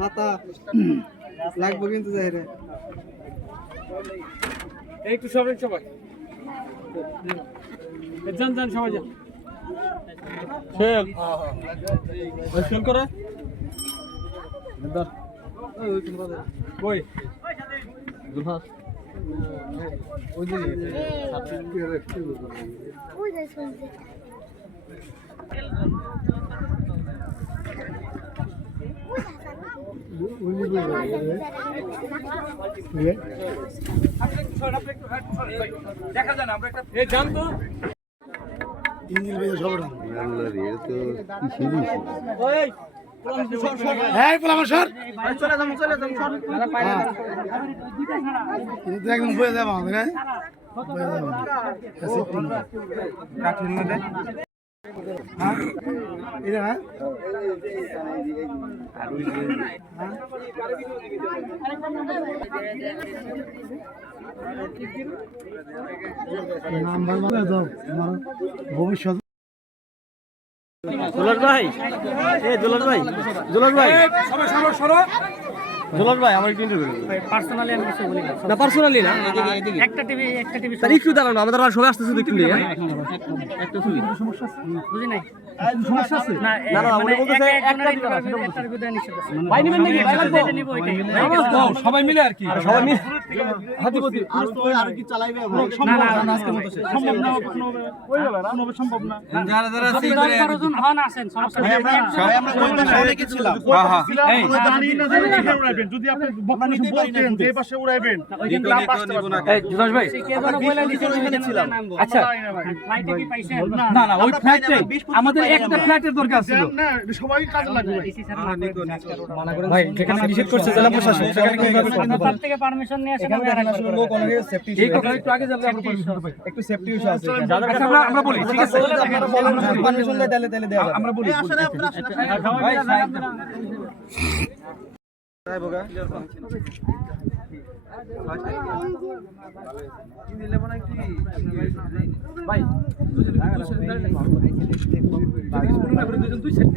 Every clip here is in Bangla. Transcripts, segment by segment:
মাথা লাগবে কিন্তু যাই রে একটু সবাই যান যান সবাই যান খেল করে কই দুলহাস ওই দিকে দেখা যায় না আমরা একটা জান তো ইঞ্জিন বেজে সব রাম এই পোলাম সর চলে যাম যারা পাইলে কিন্তু একদম বয়ে যাব আমাদের হ্যাঁ বয়ে যাব কাঠির মধ্যে হ্যাঁ এটা না আর ওই নাম্বার মানে দাও আমার ভবিষ্যৎ দুলাল ভাই দুলাল ভাই সবাই সরো দুলাল ভাই আমার একটু ইন্টারভিউ পার্সোনালি আমি কিছু বলি না পার্সোনালি না একটা টিভি তার একটু দাঁড়ানো আমাদের আর সবাই আসতেছে একটু নিয়ে একটা সমস্যা আছে বুঝি নাই সমস্যা আছে না উনি বলতেছে একটা বিদায় নিষেধ আছে ভাই নেবেন নাকি ভাই লাগবে এটা নিব ওইটাই সবাই মিলে আর কি সবাই মিলে হাতিপতি আর কি চালাইবে সম্ভব না আজকে মতো সম্ভব না ওই গেল না সম্ভব না যারা যারা আপনি 10-12 জন হন আছেন সমস্যা নেই সবাই আমরা কোনটা সবাই কি ছিলাম এই জানি না যে এখানে উড়াইবেন যদি আপনি বক্তব্য বলতেন যে এই পাশে উড়াইবেন লাভ আসতে পারবে না এই জুদাস ভাই কে বড় বলে দিছেন ওইখানে ছিলাম আচ্ছা ফ্লাইটে কি পাইছেন না না ওই ফ্লাইটে আমাদের একটা ফ্লাইটের দরকার ছিল না সবাই কাজে লাগবে ভাই যেখানে নিষেধ করছে জেলা প্রশাসন সেখানে কি তার থেকে পারমিশন নিয়ে আসেন আসলে লোক অনেক সেফটি এই কথা একটু আগে যাবে আমরা পারমিশন পাই একটু সেফটি ইস্যু আছে আচ্ছা আমরা বলি ঠিক আছে আপনারা বলেন পারমিশন দিলে দেওয়া যাবে আমরা বলি ভাই তাই বগা দিলে মনে কি ভাই দুই সেট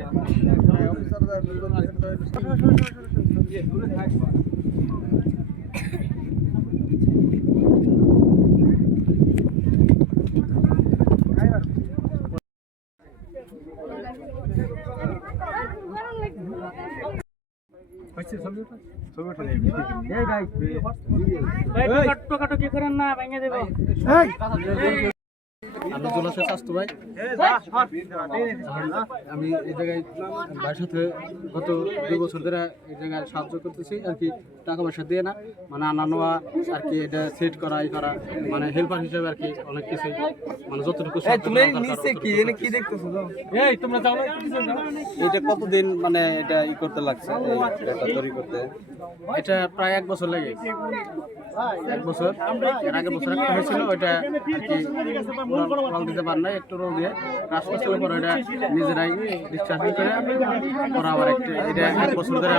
টোকাটো কি করেন না ভেঙে দেব আমি জোলাসের স্বাস্থ্য ভাই আমি এই জায়গায় ভাইয়ের সাথে গত 2 বছর ধরে এই জায়গায় সাহায্য করতেছি আর কি টাকা পয়সা দিয়ে না মানে আনা নেওয়া আর কি এটা সেট করা করা মানে হেল্পার হিসেবে আর কি অনেক কিছু মানে যতটুকু তুমি নিচে কি এনে কি দেখতেছো এই তোমরা যাও না এটা কতদিন মানে এটা করতে লাগছে এটা তৈরি করতে এটা প্রায় 1 বছর লাগে 1 বছর এর আগে বছর একটা হয়েছিল ওইটা আর কি রোল দিতে পার না একটু রোল দিয়ে কাজ করছিল পরে এটা নিজেরাই ডিসচার্জ করে পরে আবার একটা এটা 1 বছর ধরে